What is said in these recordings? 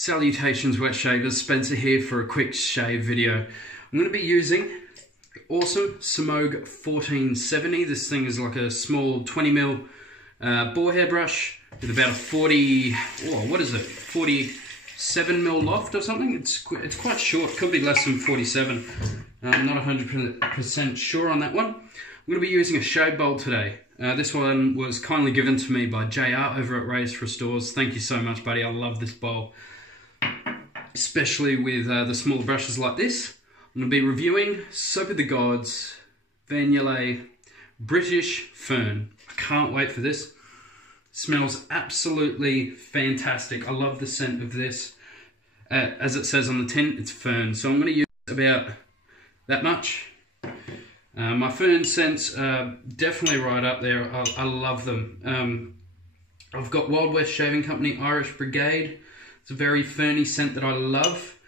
Salutations wet shavers, Spencer here for a quick shave video. I'm going to be using awesome Simogue 1470. This thing is like a small 20mm boar hair brush with about a 47mm loft or something. It's quite short, could be less than 47. I'm not 100% sure on that one. I'm going to be using a shave bowl today. This one was kindly given to me by JR over at Raised Restores. Thank you so much, buddy. I love this bowl, especially with the smaller brushes like this. I'm going to be reviewing Soap of the Gods, Van Yulay, British Fern. I can't wait for this. Smells absolutely fantastic. I love the scent of this. As it says on the tin, it's Fern. So I'm going to use about that much. My Fern scents are definitely right up there. I love them. I've got Wild West Shaving Company Irish Brigade. It's a very ferny scent that I love.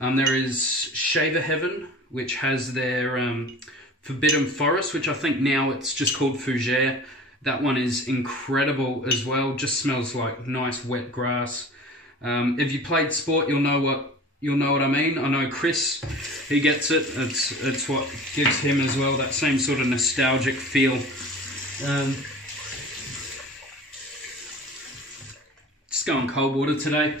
There is Shaver Heaven, which has their Forbidden Forest, which I think now it's just called Fougere. That one is incredible as well. Just smells like nice wet grass. If you played sport, you'll know what I mean. I know Chris, he gets it. It's what gives him as well that same sort of nostalgic feel. Just going cold water today.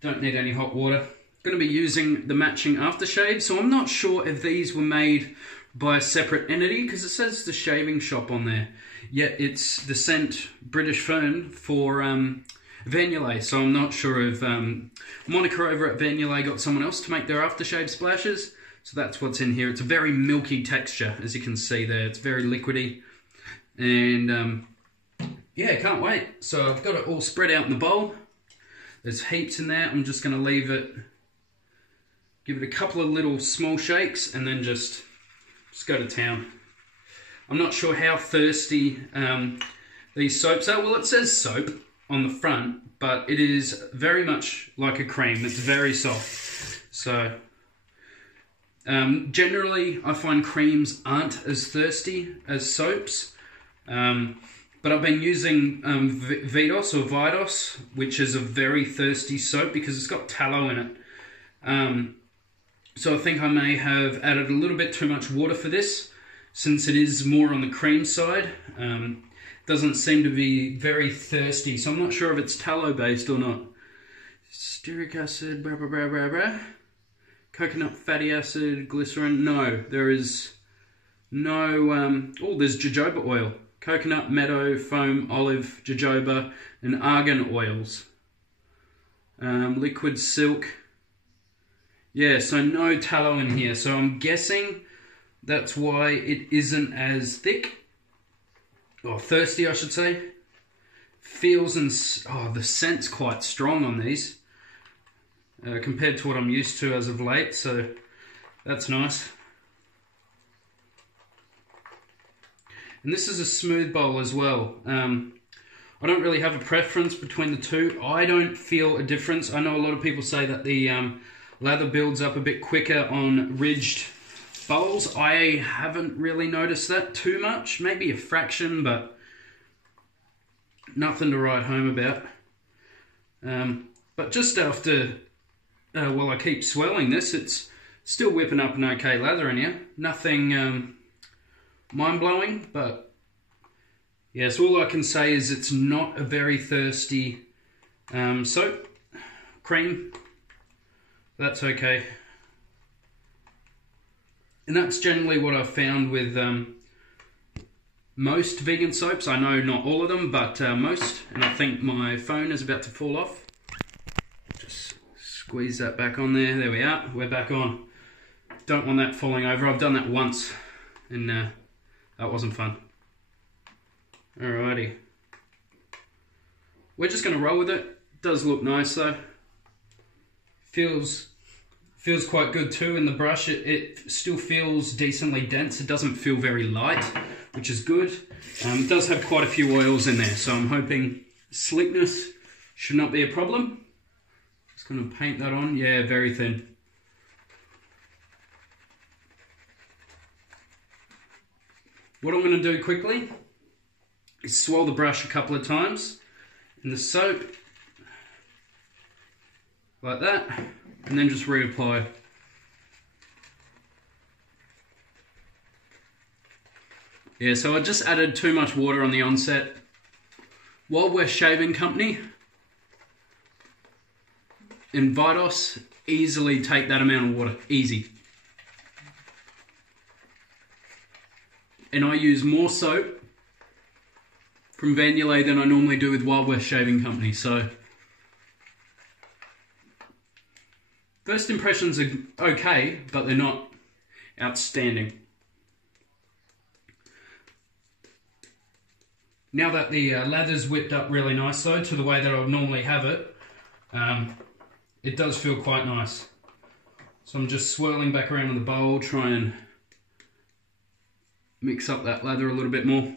Don't need any hot water. Going to be using the matching aftershave. So I'm not sure if these were made by a separate entity because it says the shaving shop on there. Yet it's the scent British Fern for Van Yulay. So I'm not sure if Monica over at Van Yulay got someone else to make their aftershave splashes. So that's what's in here. It's a very milky texture, as you can see there. It's very liquidy. And yeah, can't wait. So I've got it all spread out in the bowl. There's heaps in there. I'm just going to leave it, give it a couple of little small shakes, and then just go to town. I'm not sure how thirsty these soaps are. Well, it says soap on the front, but it is very much like a cream. It's very soft. So generally, I find creams aren't as thirsty as soaps. But I've been using Vidos, which is a very thirsty soap because it's got tallow in it. So I think I may have added a little bit too much water for this, since it is more on the cream side. Doesn't seem to be very thirsty, so I'm not sure if it's tallow based or not. Stearic acid, blah, blah, blah, blah, blah. Coconut fatty acid, glycerin. No, there is no. Oh, there's jojoba oil. Coconut, meadow, foam, olive, jojoba, and argan oils. Liquid silk. Yeah, so no tallow in here. So I'm guessing that's why it isn't as thick. Or thirsty, I should say. Feels and... oh, the scent's quite strong on these. Compared to what I'm used to as of late. So that's nice. And this is a smooth bowl as well. I don't really have a preference between the two. I don't feel a difference. I know a lot of people say that the lather builds up a bit quicker on ridged bowls. I haven't really noticed that too much. Maybe a fraction, but nothing to write home about. But just after, while I keep swelling this, it's still whipping up an okay lather in here. Nothing... mind-blowing, but yeah, so all I can say is it's not a very thirsty soap. Cream, that's okay. And that's generally what I've found with most vegan soaps. I know not all of them, but most. And I think my phone is about to fall off. Just squeeze that back on there. There we are. We're back on. Don't want that falling over. I've done that once, and that wasn't fun. Alrighty. We're just going to roll with it. Does look nice though. Feels quite good too in the brush. It still feels decently dense. It doesn't feel very light, which is good. It does have quite a few oils in there, so I'm hoping sleekness should not be a problem. Just going to paint that on. Yeah, very thin. What I'm going to do quickly is swirl the brush a couple of times in the soap like that, and then just reapply. Yeah, so I just added too much water on the onset. Wild West Shaving Company and Vitos easily take that amount of water, easy. And I use more soap from Yulay than I normally do with Wild West Shaving Company, so first impressions are okay, but they're not outstanding. Now that the lather's whipped up really nice though, to the way that I would normally have it, it does feel quite nice. So I'm just swirling back around in the bowl, try and mix up that lather a little bit more.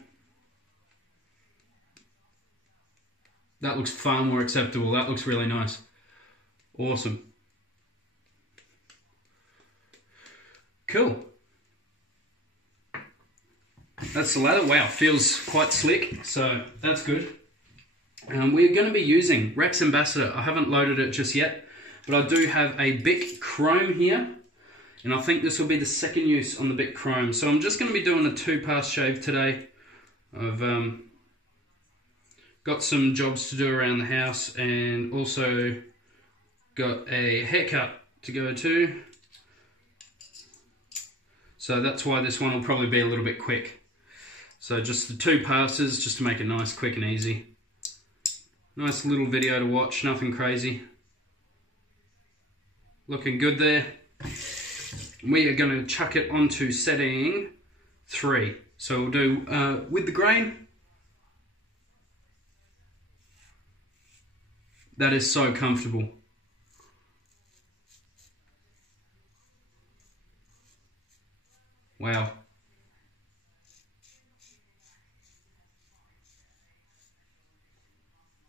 That looks far more acceptable. That looks really nice. Awesome. Cool. That's the lather. Wow, feels quite slick, so that's good. We're going to be using Rex Ambassador. I haven't loaded it just yet, but I do have a Bic Chrome here, and I think this will be the second use on the Bic Chrome. So I'm just going to be doing a 2-pass shave today. I've got some jobs to do around the house, and also got a haircut to go to. So that's why this one will probably be a little bit quick. So just the 2 passes, just to make it nice, quick and easy. Nice little video to watch, nothing crazy. Looking good there. We are going to chuck it onto setting 3. So we'll do with the grain. That is so comfortable. Wow.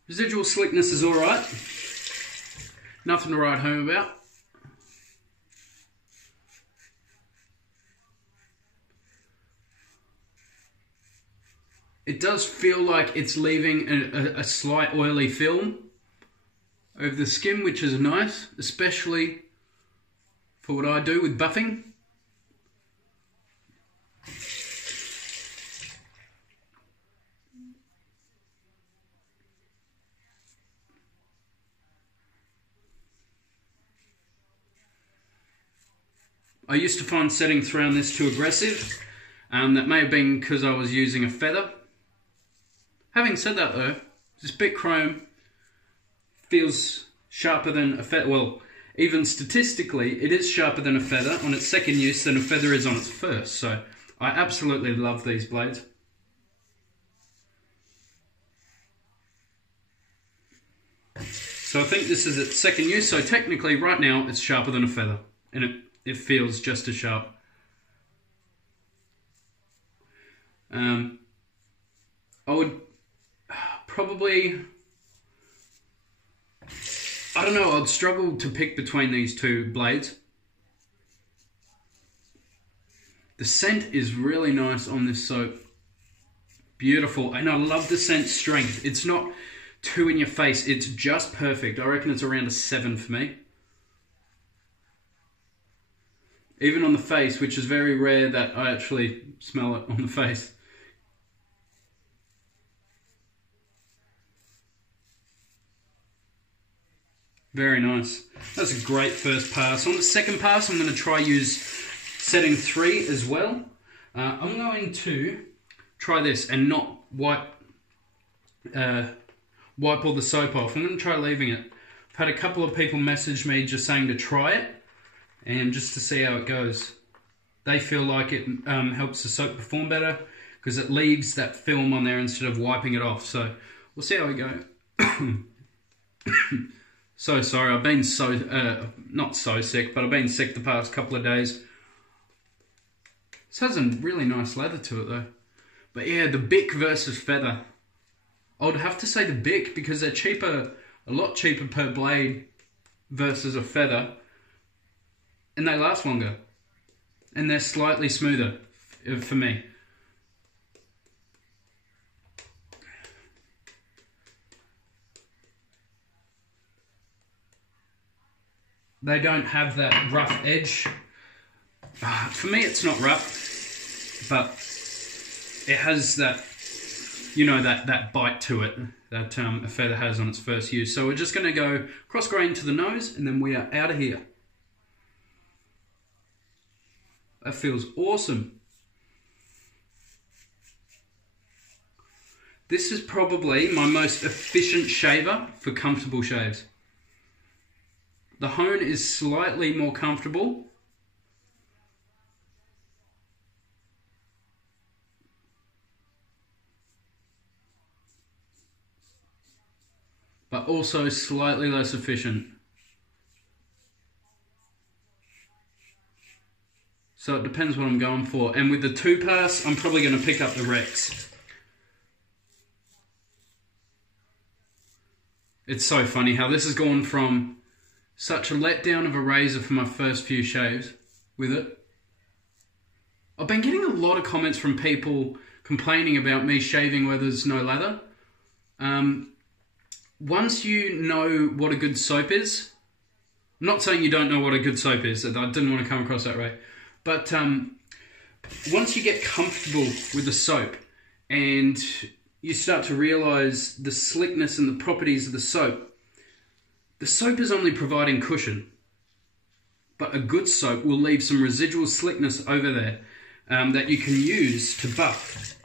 Residual slickness is alright. Nothing to write home about. It does feel like it's leaving a slight oily film over the skin, which is nice, especially for what I do with buffing. I used to find setting 3 on this too aggressive. That may have been because I was using a feather. Having said that though, this Bic Chrome feels sharper than a feather. Well, even statistically, it is sharper than a feather on its second use than a feather is on its first. So I absolutely love these blades. So I think this is its second use. So technically right now it's sharper than a feather, and it feels just as sharp. I would probably, I don't know, I'd struggle to pick between these 2 blades. The scent is really nice on this soap. Beautiful, and I love the scent strength. It's not too in your face, it's just perfect. I reckon it's around a 7 for me. Even on the face, which is very rare that I actually smell it on the face. Very nice. That's a great first pass. On the second pass, I'm going to try use setting 3 as well. I'm going to try this and not wipe all the soap off. I'm going to try leaving it. I've had a couple of people message me just saying to try it, and just to see how it goes. They feel like it helps the soap perform better because it leaves that film on there instead of wiping it off. So we'll see how we go. So sorry, I've been not so sick, but I've been sick the past couple of days. This has a really nice lather to it though. But yeah, the Bic versus feather. I would have to say the Bic because they're cheaper, a lot cheaper per blade versus a feather. And they last longer. And they're slightly smoother for me. they don't have that rough edge. For me, it's not rough, but it has that, you know, that bite to it that a feather has on its first use. So we're just going to go cross grain to the nose, and then we are out of here. That feels awesome. This is probably my most efficient shaver for comfortable shaves. The hone is slightly more comfortable. But also slightly less efficient. So it depends what I'm going for. And with the 2-pass, I'm probably going to pick up the Rex. It's so funny how this has gone from such a letdown of a razor for my first few shaves with it. I've been getting a lot of comments from people complaining about me shaving where there's no lather. Once you know what a good soap is, I'm not saying you don't know what a good soap is, I didn't want to come across that way, but once you get comfortable with the soap and you start to realize the slickness and the properties of the soap is only providing cushion, but a good soap will leave some residual slickness over there that you can use to buff,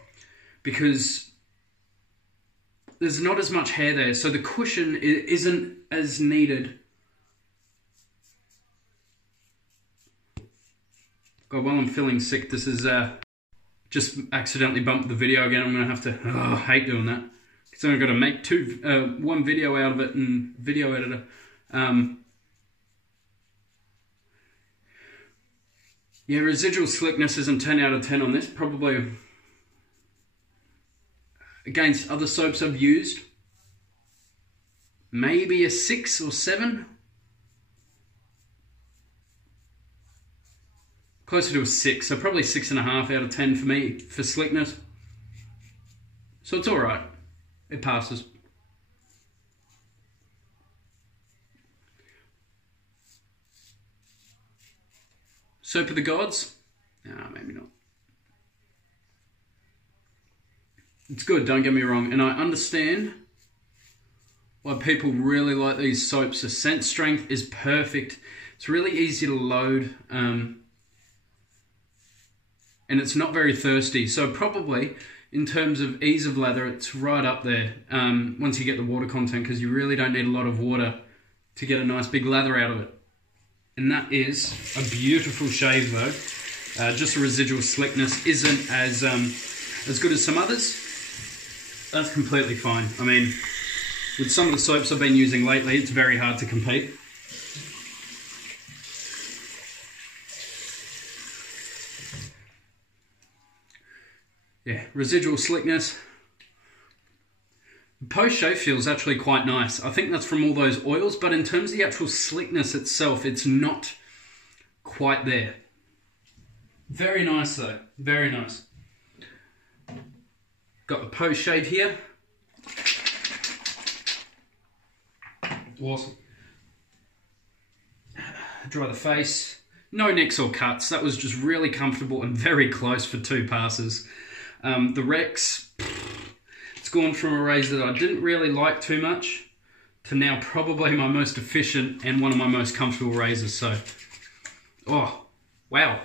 because there's not as much hair there, so the cushion isn't as needed. God, while I'm feeling sick, this is just accidentally bumped the video again. I'm going to have to, I hate doing that. So I've got to make one video out of it in video editor. Yeah, residual slickness isn't 10 out of 10 on this. Probably against other soaps I've used, maybe a 6 or 7. Closer to a 6, so probably 6.5 out of 10 for me for slickness. So it's all right. It passes. Soap of the Gods? Nah, maybe not. It's good, don't get me wrong, and I understand why people really like these soaps. The scent strength is perfect. It's really easy to load, and it's not very thirsty. So probably, in terms of ease of lather, it's right up there once you get the water content, because you really don't need a lot of water to get a nice big lather out of it. And that is a beautiful shave though. Just the residual slickness isn't as good as some others. That's completely fine. I mean, with some of the soaps I've been using lately, it's very hard to compete. Yeah, residual slickness. Post-shave feels actually quite nice. I think that's from all those oils, but in terms of the actual slickness itself, it's not quite there. Very nice though, very nice. Got the post-shave here. Awesome. Dry the face. No nicks or cuts. That was just really comfortable and very close for 2 passes. The Rex, it's gone from a razor that I didn't really like too much to now probably my most efficient and one of my most comfortable razors. So, oh, wow.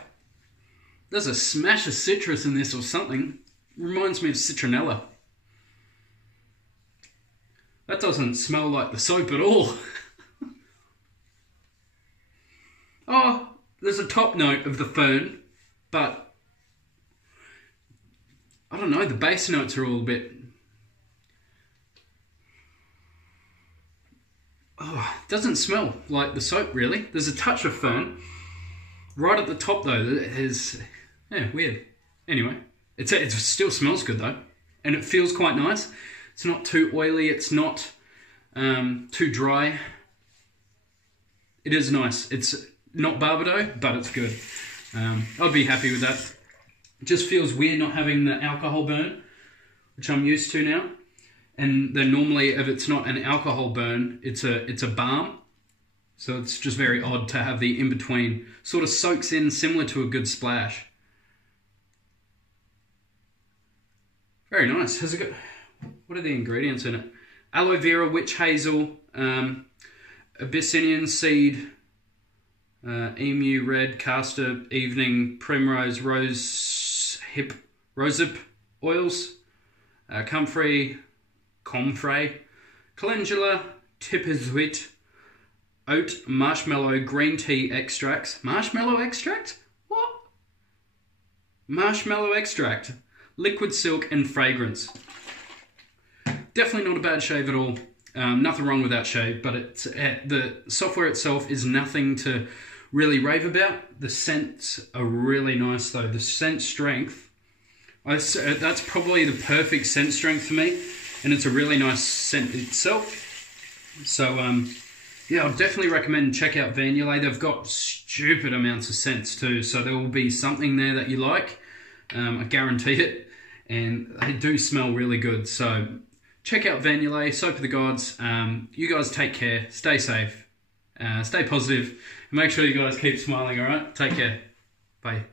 There's a smash of citrus in this or something. Reminds me of citronella. That doesn't smell like the soap at all. Oh, there's a top note of the Fern, but I don't know, the base notes are all a bit... Oh, it doesn't smell like the soap really. There's a touch of Fern. Right at the top though, it is... Yeah, weird. Anyway, it still smells good though. And it feels quite nice. It's not too oily, it's not too dry. It is nice. It's not Barbado, but it's good. I'd be happy with that. It just feels weird not having the alcohol burn, which I'm used to now. And then normally, if it's not an alcohol burn, it's a balm. So it's just very odd to have the in-between. Sort of soaks in similar to a good splash. Very nice. Has it got, what are the ingredients in it? Aloe vera, witch hazel, Abyssinian seed, emu red, castor, evening, primrose, rosehip oils, comfrey, calendula, tipizuit, oat, marshmallow, green tea extracts. Marshmallow extract? What? Marshmallow extract, liquid silk, and fragrance. Definitely not a bad shave at all. Nothing wrong with that shave, but it's, the software itself is nothing to really rave about. The scents are really nice though. The scent strength, that's probably the perfect scent strength for me, and it's a really nice scent itself. So yeah, I'll definitely recommend check out Van Yulay. They've got stupid amounts of scents too, so there will be something there that you like. I guarantee it, and they do smell really good. So check out Van Yulay, Soap of the Gods. You guys take care, stay safe, stay positive, and make sure you guys keep smiling, alright? Take care. Bye.